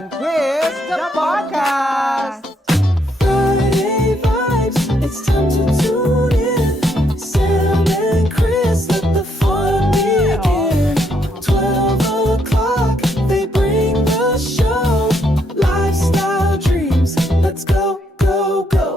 and Quiz, the podcast! Friday vibes, it's time to tune in. Sam and Chris, let the fun begin. 12 o'clock, they bring the show. Lifestyle dreams, let's go, go, go.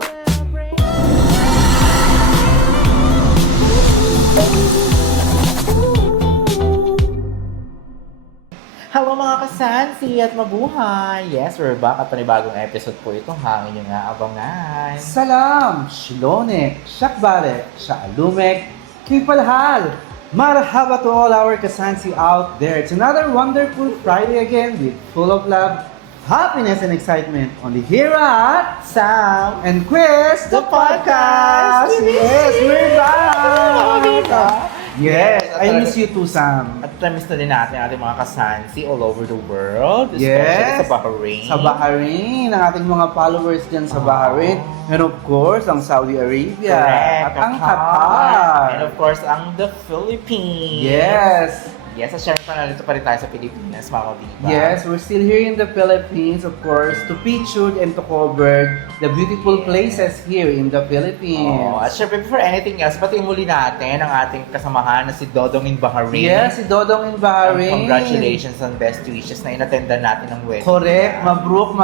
Hello mga kasansi at mabuhay! Yes, we're back at panibagong episode po ito. Hangin nyo nga abangan. Salam, Shilone, Shakbare, Shaalumek, Kipalhal. Marhaba to all our Kasansi out there. It's another wonderful Friday again with full of love, happiness, and excitement. Only here at Sam! and Quiz, The podcast! Yes, we're back! Yes, Yes, I miss you too, Sam. At na-miss na din natin ang ating mga kasansi all over the world. Yes. Especially sa Bahrain. Sa Bahrain, ang ating mga followers dyan sa Bahrain. And of course, ang Saudi Arabia. Correct. At ang Qatar. And of course, ang the Philippines. Yes. Yes, at syempre nandito pa rin tayo sa Pilipinas, Mama Viva. Yes, we're still here in the Philippines, of course, to feature and to cover the beautiful places here in the Philippines. Oh, at syempre, before anything else, pati muli natin ang ating kasamahan na si Dodong in Bahrain. Yes, si Dodong in Bahrain. Congratulations and best wishes na inattendan natin ang wedding. Correct. Mabruk,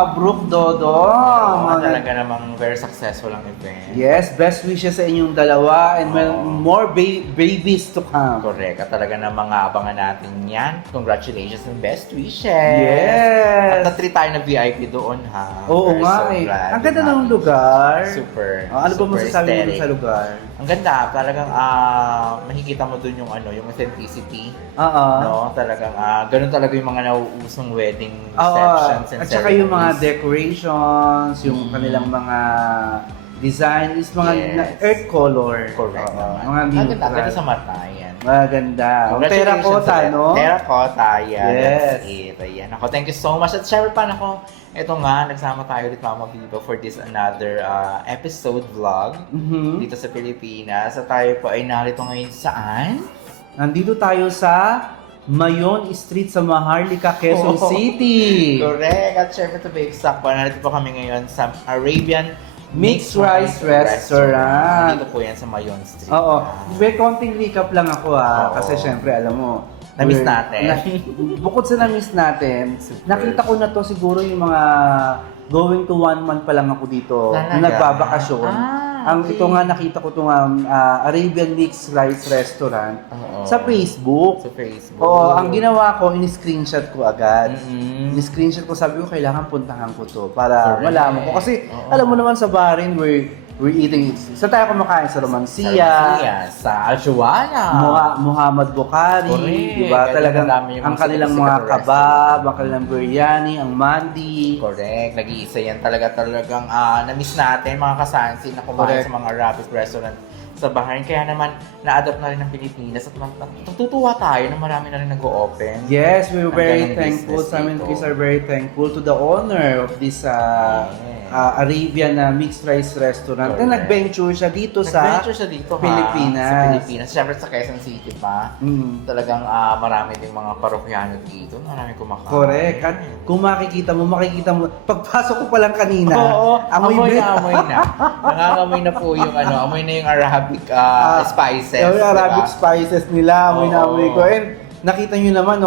Dodong. Oh, talaga namang very successful ang event. Yes, best wishes sa inyong dalawa and more babies to come. Correct. At talaga namang abangan natin yan. Congratulations and best wishes. Yes. At na-treat tayo na VIP doon, ha? Oo We're nga so eh. glad Ang ganda and ng happy. lugar. Super. Ano ba super masasabi mo dun aesthetic. sa lugar? Ang ganda, talagang makikita mo dun yung yung authenticity. Oo. No, talagang ganun talaga yung mga nauusong wedding Oo. receptions and At saka yung mga ceremonies. decorations, yung kanilang mga design is mga Yes. earth color. Correct Oo. naman. Mga Ang ganda, neutral. ganda sa mata yan. Maganda. Ang Congratulations terracotta, ulit. no? Terracotta, yan. Yes. That's it. Ayan. Ako, thank you so much. At syempre pa, ako, ito nga, nagsama tayo ulit, Mama Viva, for this another episode vlog Mhm. dito sa Pilipinas. At tayo po ay narito ngayon saan? Nandito tayo sa Mayon Street sa Maharlika, Quezon Oh. City. Correct. At syempre, to be exact po, narito po kami ngayon sa Arabian Mixed Rice Restaurant. Dito po yan sa Mayon Street. Oo. May konting recap lang ako Oo. kasi syempre alam mo. Na-miss we're- natin. Bukod sa na-miss natin, Super. nakita ko na to siguro yung mga going to 1 month pa lang ako dito. Talaga? Na nagbabakasyon. Okay. Ito nga nakita ko itong Arabian Mixed Rice Restaurant Oo. sa Facebook. Sa Facebook. Oo, ang ginawa ko, in-screenshot ko agad. Mm-mm. In-screenshot ko, sabi ko, kailangan puntahan ko to para Correct. malaman ko. Kasi, Oo. alam mo naman sa Bahrain, we're eating, sa tayo kumakain sa Romancia, sa Aljuana. Muhammad Bukhari, Correct. di ba? Ganun Talagang ang dami yung ang mga kanilang sikat-sikat mga na kabab, ang kanilang biryani, ang mandi. Correct. Nag-iisa yan talagang na-miss natin mga kasansi na kumain Correct. sa mga Arabic restaurant sa Bahrain. Kaya naman, na-adopt na rin ng Pilipinas at natutuwa tayo na marami na rin nag-o-open. Yes, we're Ang very ganong thankful. business Sam and dito. Chris are very thankful to the owner of this Arabian mixed rice restaurant. Correct. Na nag-venture siya dito sa Nag-venture siya dito, Pilipinas. Sa Pilipinas. Siyempre sa Quezon City pa. Talagang marami ding mga parokyano dito. Marami kumakain. Correct. At kung makikita mo, pagpasok ko pa lang kanina, amoy na. Nangangamoy na po yung amoy na yung Arabic spices. Yung diba? Arabic spices nila, amoy na amoy ko. And nakita nyo naman,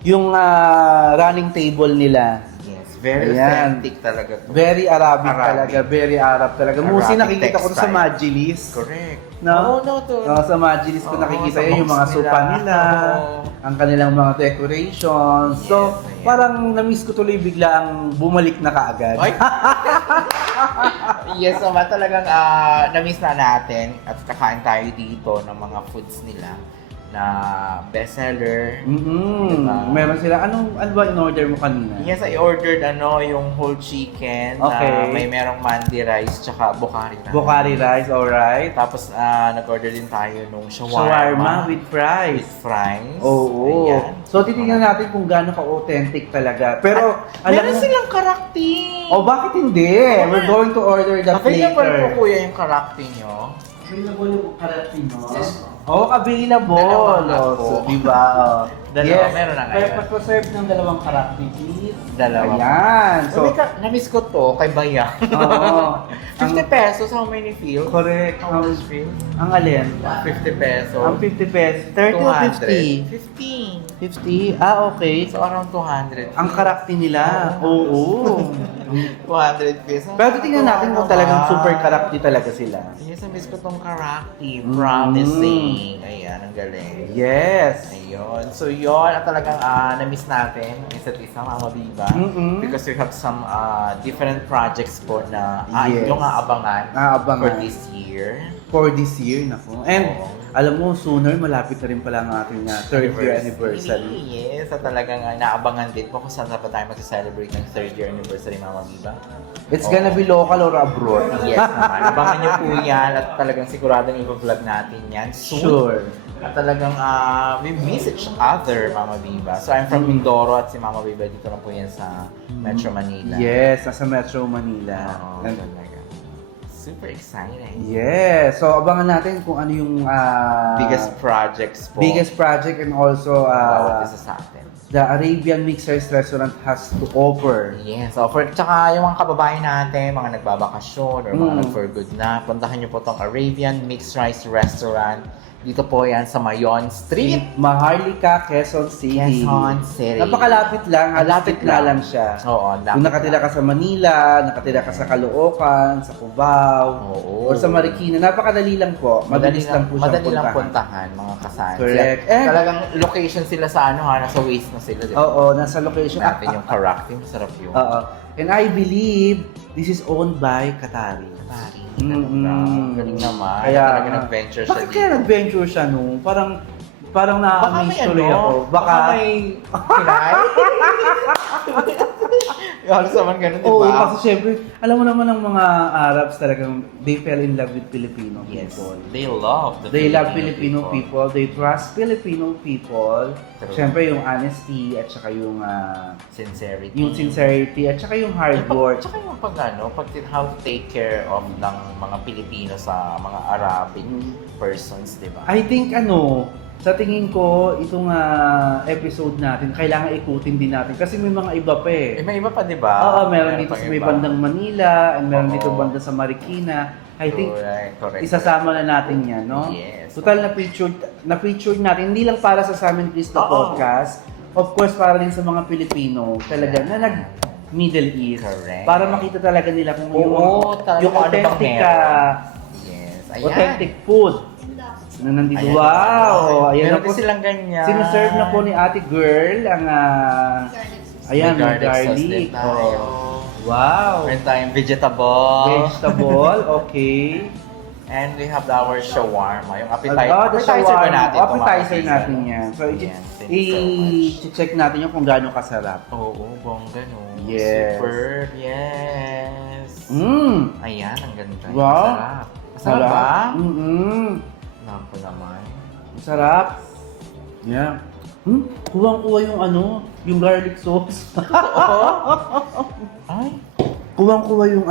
yung running table nila. Yes, very Ayan. authentic talaga to. Very Arabic, Arabic. talaga, very Arab talaga. Mostly Arabic nakikita ko to sa textile. Majlis. Correct. No? No, to. Sa Majlis ko Oo, nakikita sa yun, yung mga box sopa nila. nila, Oo. ang kanilang mga decorations. So, Yes, ayan. parang na-miss ko tuloy bigla ang bumalik na kaagad. Ay! Yes, so talagang na-miss na natin at kakain tayo dito ng mga foods nila na bestseller. Diba? Meron sila. Ano ba in-order mo kanina? Yes, I ordered yung whole chicken Okay. na may merong mandi rice tsaka Bukhari rice. Bukhari rice, alright. Tapos nag-order din tayo nung Shawarma with fries. with fries. Oo. Ayan. So, titingnan natin kung gaano ka-authentic talaga. Pero, alam Meron mo... silang karakti. Oh, bakit hindi? We're going to order that Available po later. kuya yung karakti nyo. Available yung karakti mo? Oh, available. Dalawa nga Oh, po. so, diba? Oh. Dalawa, meron na Kaya ngayon. pa-serve ng dalawang karakter, please. Dalawa. Ayan. So, So, na-miss ko to kay Baya. oo. 50 pesos, how many feels? Correct. How much feels? Ang alin? 50 pesos. Ang 50 pesos. 30 o 50? 50. 50? Ah, okay. So, around 200. Ang karakter nila. Oo. 200 pesos. Pero tingnan natin kung talagang super karakter talaga sila. Yes, miss ko tong karakter. Promising. Ayan, ang galing. Yes. Ayun. So, yun. At talagang na-miss natin ang isa't isa, Mama Viva. Mm-mm. Because we have some different projects po na Yes. yung aabangan Aabangan. for this year. For this year, naku. And, Oo. alam mo, sooner, malapit na rin pala ang ating third year anniversary. Yes, at talagang naabangan din po kung saan pa tayo mag-celebrate ng third year anniversary, Mama Viva. It's gonna be local or abroad. Yes naman. Abangan niyo po yan at talagang siguradong i-vlog natin yan soon. Sure. At talagang we miss each other, Mama Viva. So I'm from Mindoro at si Mama Viva dito lang po yan sa Metro Manila. Yes, nasa Metro Manila. Oo, And- talaga. Super exciting. yes. So, abangan natin kung ano yung Biggest projects po. biggest project and also bawat isa sa atin. the Arabian Mixers Restaurant has to offer. Yes, offer. Tsaka yung mga kababayan natin, mga nagbabakasyon or mga Mm. nag-for good na, puntahan nyo po tong Arabian Mixed Rice Restaurant. Dito po yan sa Mayon Street. Maharlika, Quezon City. Quezon City. Napakalapit lang. Malapit Malapit na lang. lang siya. Oo, Kung nakatira ka sa Manila, nakatira ka sa Caloocan, sa Cubao, Oo. or sa Marikina, napakadali lang po. Madalis lang po siyang madali lang puntahan. puntahan, mga kasan. Correct. Sila- Talagang location sila sa nasa Waze na sila, di ba? Oo, nasa location. Natin yung karakter, masarap yun. Oo. And I believe this is owned by Qatari. Pari. Mm-mm. Galing naman. Kaya, Talaga nag-venture siya bakit dito. kaya nag-venture siya no? Parang Baka na-amaze may tuloy ako. Baka may kinay. Halos naman ganun, di Oo, ba? kasi syempre, alam mo naman ang mga Arabs talagang they fell in love with Filipino Yes. people. They love the They love Filipino people. They trust Filipino people. True. Syempre yung honesty at saka yung Sincerity. sincerity at saka yung hard work. Tsaka yung how to take care of ng mga Pilipino sa mga Arabic persons, di ba? I think sa tingin ko, itong episode natin, kailangan ikutin din natin kasi may mga iba pa eh. May iba pa, di ba? Oo, meron dito pang sa may iba. bandang Manila, and meron Oo. dito banda sa Marikina. I think Correct. isasama na natin yan, no? Yes. Total na-featured natin, hindi lang para sa Samin Cristo Oo. podcast, of course para din sa mga Pilipino talaga na nag-Middle East. Correct. Para makita talaga nila kung Oo, talaga yung kung ano bang authentic, Yes. Ayan. authentic food na nandito. Ayan. Wow! Ayan Meron na po. din silang ganyan. Sinuserve na po ni Ate Girl ang ayan, May may garlic sauce din garlic. tayo. Oh. Wow! Meron tayong vegetable. Vegetable, okay. And we have our shawarma. Yung appetizer. The Appetizer ba shawarma. natin? to, Appetizer mga natin kaibigan? yan. So, Yan, thank you so i-check natin yung kung gaano kasarap. Oo, bongga no. Yes. Super, yes. Ayan, ang ganda. Wow. Masarap. Masarap ba? Naku naman. Masarap. Yeah. Kuwang-kuwa yung yung garlic sauce. Ay, Kuwang-kuwa yung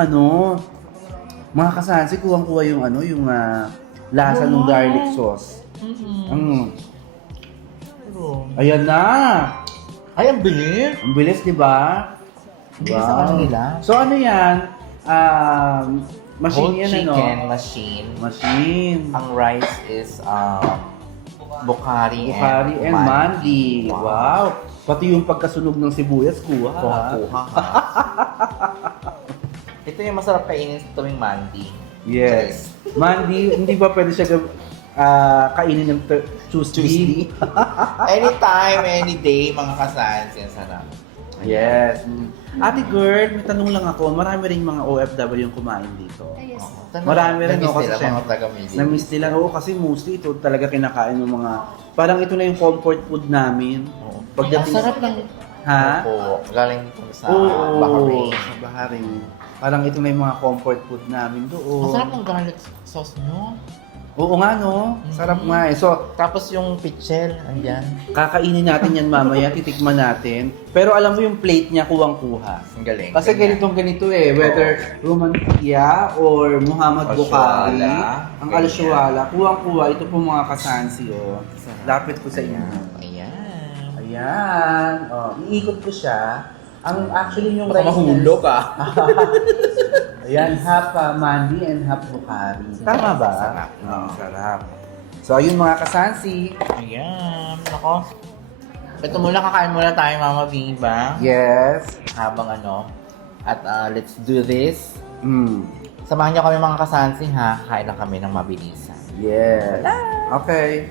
mga kasansi, kuwang-kuwa yung yung lasa ng garlic sauce. Ayan na. ay, ang bilis. Ang bilis, di ba? Bilis sa kanila. So ano yan? Machine Whole yan, chicken machine. Machine. Ang rice is Bukhari and mandi. Wow. Pati yung pagkasunog ng sibuyas, kuha. Kuha-kuha ha. Ito yung masarap kainin sa tuwing mandi. Yes. Mandi, hindi ba pwede siya kainin ng Tuesday? Anytime, any day, mga kasans. Yan, sarap. Yes. Ate Girl, may tanong lang ako. Marami rin mga OFW yung kumain dito. Yes. Marami rin, Namiss no? Kasi nila, syempre, mga taga-Middle. Na-miss nila. Oo, kasi mostly ito talaga kinakain ng mga... Parang ito na yung comfort food namin. Oo. Pagdating... Ang sarap ng... Ha? Opo. Galing ito sa Oo, Bahrain. sa Bahrain. Parang ito na yung mga comfort food namin doon. Ang sarap ng garlic sauce nyo. Oo nga, no? Sarap nga eh. So, Tapos yung pichel, andyan. kakainin natin yan mamaya, titikman natin. Pero alam mo yung plate niya, kuwang-kuha. Ang galing. Kasi ganito eh, whether Romancia or Muhammad Bukhari, Alshuala. ang Alshuala, kuwang-kuha, ito po mga kasansi, oh. Lapit ko sa inyo. Ayan. Ayan. Oh, iikot ko siya. Ang actually yung Baka rice mahulog ah. Ayan, half Mandi and half Bukhari. Tama ba? Sarap. Oo, sarap. So, ayun mga kasansi. Ayan. Nako. Ito muna, kakain muna tayo, Mama Viva. Yes. Habang ano. At let's do this. Mm. Samahan niyo kami mga kasansi ha. Kain lang kami ng mabilisan. Yes. Okay.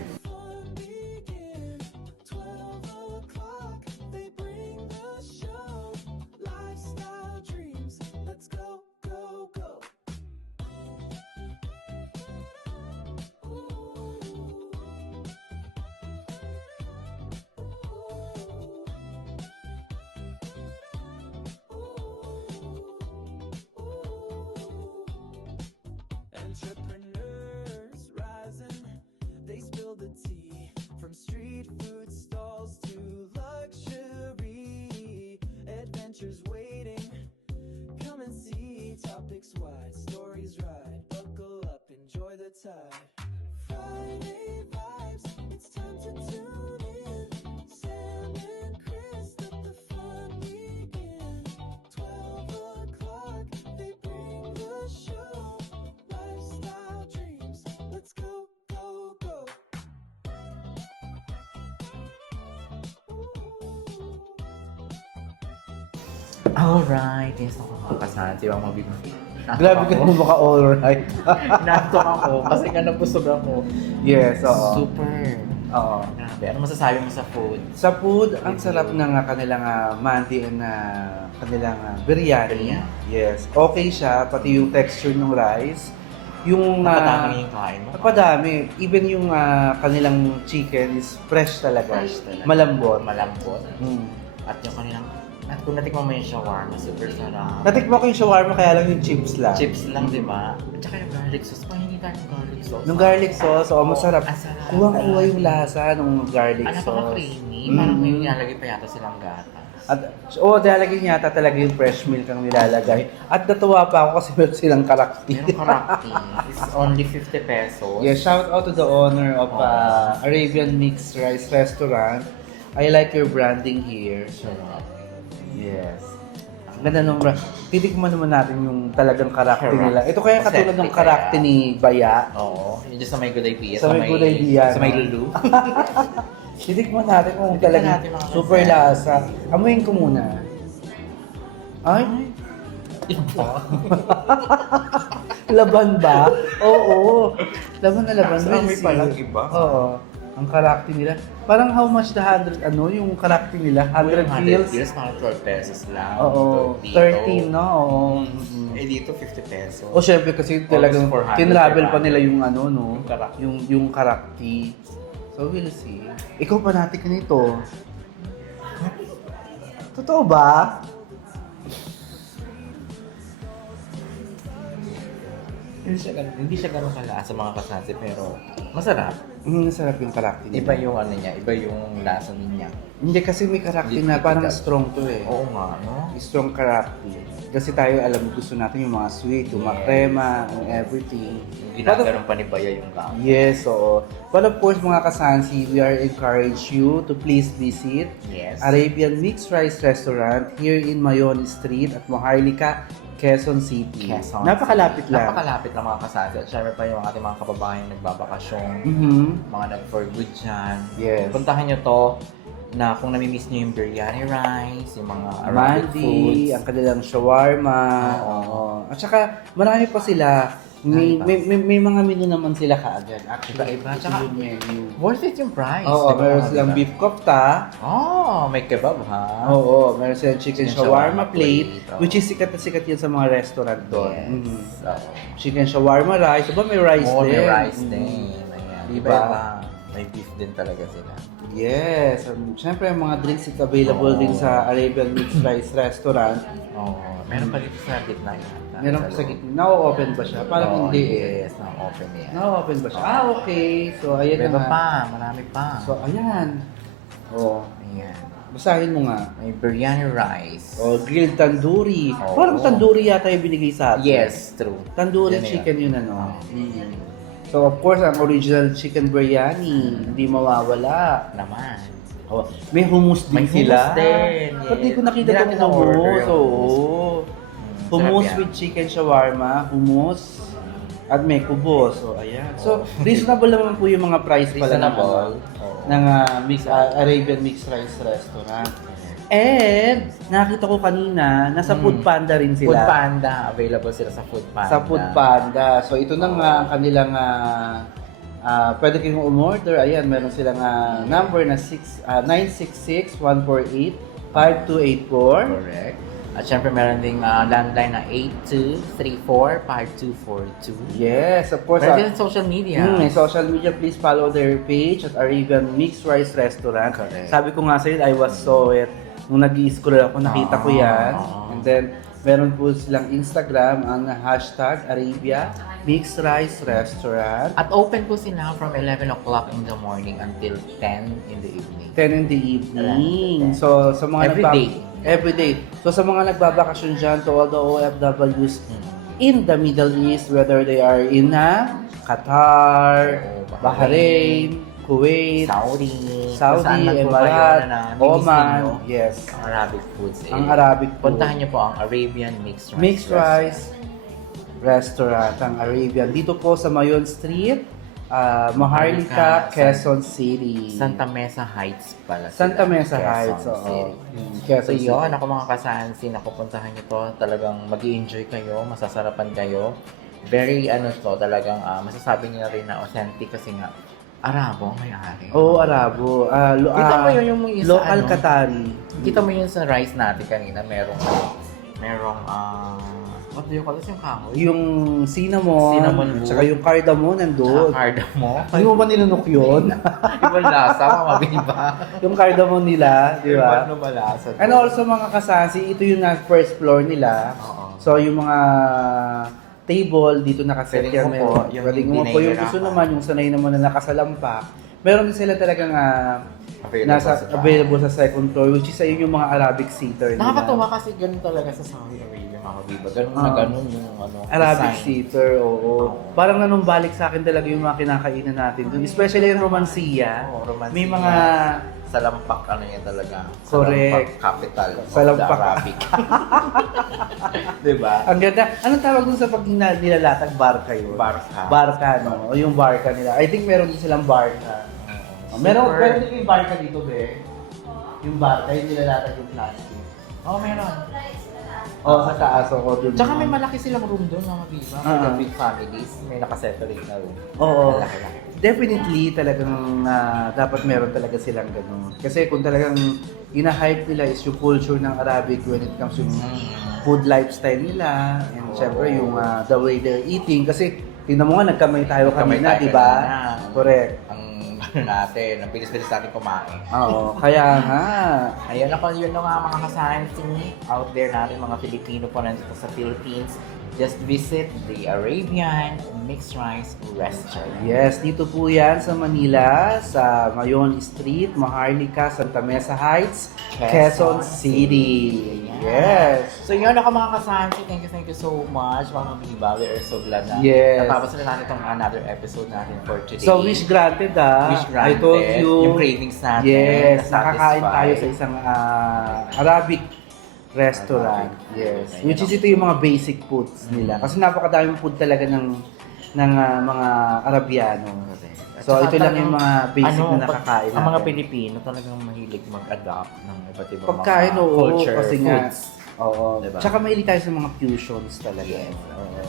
They bring the show. Lifestyle dreams. Let's go, go, go. Entrepreneurs rising, they spill the tea. From street food stalls to luxury, adventures waiting. Come and see topics wide, stories right. Buckle up, enjoy the tide. Friday vibes, it's time to tune in. Sam and Chris, let the fun begin. 12 o'clock, they bring the show. Lifestyle dreams, let's go, go, go. Alright. Yes, ako mga kasansi. Mga Viva. Grabe ka naman baka alright. Inaantok ako kasi nga nabusog ako. Yes, oo. Super. Oo. Grabe. Ano masasabi mo sa food? Sa food, ang sarap ng kanilang mandi and kanilang biryani. Biryani. Yes. Okay siya, pati yung texture ng rice. Yung Napadami yung kain mo. napadami. Even yung kanilang chicken is fresh talaga. Fresh talaga. Malambot. Malambot. Mm. At yung kanilang... At kung natikman mo yung shawarma, super sarap. Natikman ko yung shawarma kaya lang yung chips lang. Chips lang, di ba? At saka yung garlic sauce. Pang hindi tayo yung garlic sauce. Yung garlic sauce, masarap. Ang sarap. Kuwang-kuha yung lasa ng garlic Ano pa sauce. creamy? Mm. Parang may nilalagay pa yata silang gatas. At, nilalagay niya yata talaga yung fresh milk ang nilalagay. At natuwa pa ako kasi meron silang karakti. Merong karakti. It's only 50 pesos. Yes, shout out to the owner of Arabian Mixed Rice Restaurant. I like your branding here. Sarap. Yes. Ang ganda nung titikman naman natin yung talagang karakter Correct. nila. Ito kaya katulad ng Authentic karakter kaya. ni Baya. Oo. Yung dyan sa may good idea. Sa may good idea, Sa may no? lulu. Titikman natin kung Titikman talagang natin mga super kasama. lasa. Amuin ko muna. Ay, Iba. laban ba? Oo. Laban na laban. Sa We'll amoy see. pa lang iba. Oo. Ang karakter nila. Parang how much the 100, yung karakter nila? 100 100 pills? pills, mga 12 pesos lang. Oo. Dito. 13, no? Oo. Eh dito, 50 pesos. O syempre kasi talagang 400 tinravel per pa nila yung no? Yung karakter. Yung karakter. So we'll see. Ikaw pa natin ka nito. Totoo ba? Hindi siya ganun kalasa mga kasansi, pero masarap. Masarap yung karakter nila. Iba yung ano niya, iba yung lasa niya. Hindi kasi may karakter Hindi na parang typical. strong to eh. Oo nga, no? Strong karakter. Kasi tayo alam gusto natin yung mga sweet, yung mga Yes. crema, and everything. Yung ginaganon pa ni Baya yung gamit. Yes, oo. But of course mga kasansi, we are encourage you to please visit Yes. Arabian Mixed Rice Restaurant here in Mayon Street at Maharlika, Quezon City. Quezon. Napakalapit lang. Napakalapit lang mga kasansi. At syempre pa yung ating mga kababayan nagbabakasyon, Mhm. mga nag-for good dyan. Yes. Puntahan nyo to na kung namimiss nyo yung biryani rice, yung mga Arabic Mandi, foods. ang kanilang shawarma. Oo. Oo. At saka marami pa sila. May, Marami pa. may mga menu naman sila kaagad. Actually, Iba-iba. ito Tsaka, yung menu. worth it yung price. Oo, di ba, meron mga silang diba? beef kofta. Oh, may kebab ha? Oo, meron silang chicken Chicken shawarma shawarma plate, plate, oo. which is sikat na sikat yun sa mga restaurant doon. Yes. Mhm. Oo. Chicken shawarma rice. Diba may rice Oo, din? may rice Mhm. din. Ayan. Diba? Iba-iba. May beef din talaga sila. Yes. Siyempre, ang mga drinks is available Oo. din sa Arabian Mixed Rice Restaurant. Oo. Meron pa dito sa gitna yata. Meron sa gitna. Na-open ba siya? Parang hindi eh. Yes, na-open yan. Na-open ba siya? Okay. So, ayan Meron na nga. pa, marami pa. So, ayan. Oh, Ayan. basahin mo nga. May biryani rice. Oh, grilled tandoori. Oo. Parang tandoori yata yung binigay sa atin. Yes, true. Tandoori Yan chicken yun ano. Mm. So, of course, ang original chicken biryani, hindi mawawala. Naman. Oh, may hummus din May sila. hummus din, Ba't di yes. ko nakita Hindi itong natin na-order hummus? yung Oo. hummus. Hummus Sarap yan. with chicken shawarma, hummus, at may kubos. So, ayan. So, reasonable naman po yung mga price pala ng, Reasonable. Oo. ng Arabian Mixed Rice Restaurant. And, nakita ko kanina, nasa Food Panda rin sila. Food Panda. Available sila sa Food Panda. Sa Food Panda. So, ito na nga ang kanilang pwede kayong umorder. Ayan, meron silang number na 966-148-5284. Correct. At syempre meron ding landline na 8234-5242. Yes, of course. Meron din social media. May social media, please follow their page at Arabian Mixed Rice Restaurant. Correct. Sabi ko nga sa'yo, I was saw it. Nung nag-i-scroll ako, nakita ko yan. And then, meron po silang Instagram, ang hashtag Arabia Mixed Rice Restaurant. At open po sila from 11 o'clock in the morning until 10 in the evening. 10 in the evening. So, sa mga Every day. Every day. So, sa mga nagbabakasyon dyan, to all the OFWs in the Middle East, whether they are in Qatar, Bahrain, Kuwait, Saudi, Saudi, kung saan man po kayo Emirat, na namimiss Oman, ninyo, yes. ang Arabic foods. Ang Arabic food. Puntahan niyo po ang Arabian Mixed Rice. Mixed Rice Restaurant, ang Arabian. Dito po sa Mayon Street, Maharlika, Quezon City. Santa Mesa Heights pala sila. Santa Mesa Quezon Heights, oo. City. Quezon So City. yun, ako mga kasansi, nakupuntahan niyo to. Talagang mag-i-enjoy kayo, masasarapan kayo. Very talagang masasabi niyo rin na authentic kasi nga Arabo ang may-ari. Oo, Arabo. Kita mo yun yung isa, local Qatari. Kita mo yun sa rice natin kanina, merong what do you call this, yung kahoy? Yung cinnamon, Cinnamon at wood. saka yung cardamom nandun. Cardamom. Hindi mo ba nilunok yun? Ibang lasa, mamabiba. Yung cardamom nila, di ba? Ibang malasa. And also mga kasasi, ito yung first floor nila. Oo. So yung mga table dito nakaset Pwedeng yan. upo, yung Pwedeng hindi upo. Yung nahihirapan. gusto naman, yung sanay naman na nakasalampak. Meron din sila talagang Available available sa second floor, which is ayun yung mga Arabic seater nila. Nakakatuwa kasi ganun talaga sa Saudi Arabia, mga kabiba. Ganun na ganun yung Arabic design. seater, oo. Parang nanumbalik sa akin talaga yung mga kinakainan natin dun. Especially yung romansiya. Oo, romansiya. May mga Sa lampak, yan talaga. Correct. Sa lampak capital Sa of lampak. the Arabic. Diba? ang ganda. Anong tawag dun sa pag nilalatag? Barka yun? Barka. Barka, no? O yung barka nila. I think meron din silang barka. Meron din yung barka dito, be. Yung barka, yung nilalatag yung plastic. Oo, meron. Sa taas, o dun. Tsaka may malaki silang room doon, mga kabiba. For the Ah. big families, may nakaseparate na room. Oo. Malaki-laki. Definitely, talagang dapat meron talaga silang ganun. Kasi kung talagang ina-hype nila is yung culture ng Arabic when it comes yung food lifestyle nila, and syempre yung the way they're eating. Kasi tingnan mo nga, nagkamay tayo Nagkamay kanina, tayo di ba? kanina. Correct. Natin, ang bilis-bilis natin kumain. Oo, kaya nga. Ayan ako, yun nga mga kasansi out there natin, mga Filipino po nandito sa Philippines. Just visit the Arabian Mixed Rice Restaurant. Yes, dito po yan sa Manila, sa Mayon Street, Maharlika, Santa Mesa Heights, Quezon City. Yes. So yun ako mga kasansi, thank you so much mga biba. We are so glad na Yes. natapos na natin itong another episode natin for today. So, wish granted Wish I granted. told you. Yung cravings natin. Yes, na-satisfy. nakakain tayo sa isang Arabic restaurant. Yes. Which is ito yung mga basic foods nila. Kasi napakadaming food talaga ng mga Arabiano. So, At ito saka lang yung mga basic na nakakain Ang mga natin. Pilipino talagang mahilig mag-adapt ng iba't ibang Pagkain, mga oo, culture kasi nga, foods. oo. Diba? Tsaka mahilig tayo sa mga fusions talaga. Oo.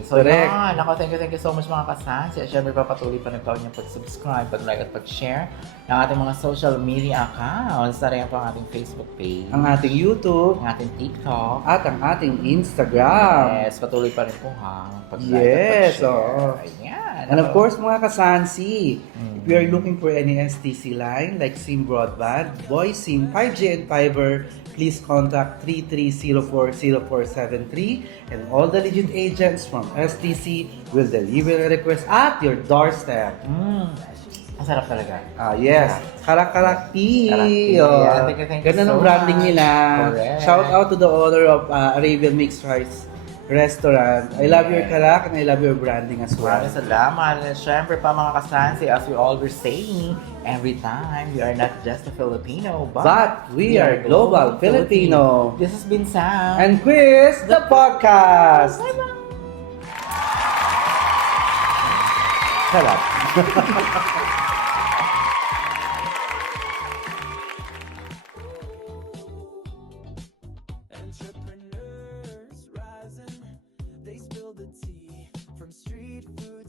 So, Correct. yan. Ako, thank you so much mga kasansi. At syempre, papatuloy pa rin po niyong pag-subscribe, pag-like at pag-share ng ating mga social media accounts. Sa rin po ang ating Facebook page, Ang ating YouTube ang ating TikTok. at ang ating Instagram. Yes, patuloy pa rin po ha. Pag-like Yes, at pag-share. oo. Ayan. And of course, mga kasansi, if you are looking for any STC line like SIM Broadband, Voice SIM, 5G and Fiber, please contact 0917-304-0473 and all the legit agents from STC will deliver a request at your doorstep. Ang sarap talaga. Yes. Karak-karak tea. Karak-tea. Oh. Yeah, thank you Ganda so ng branding much. nila. Correct. Shout out to the owner of Arabian Mixed Rice Restaurant. I love your karak and I love your branding as well. Maraming salamat. And syempre pa mga kasansi, as we always saying, every time, we are not just a Filipino, But we are global Filipino. This has been Sam. And Quiz, the podcast. Sarap. Entrepreneurs rising, they spill the tea from street food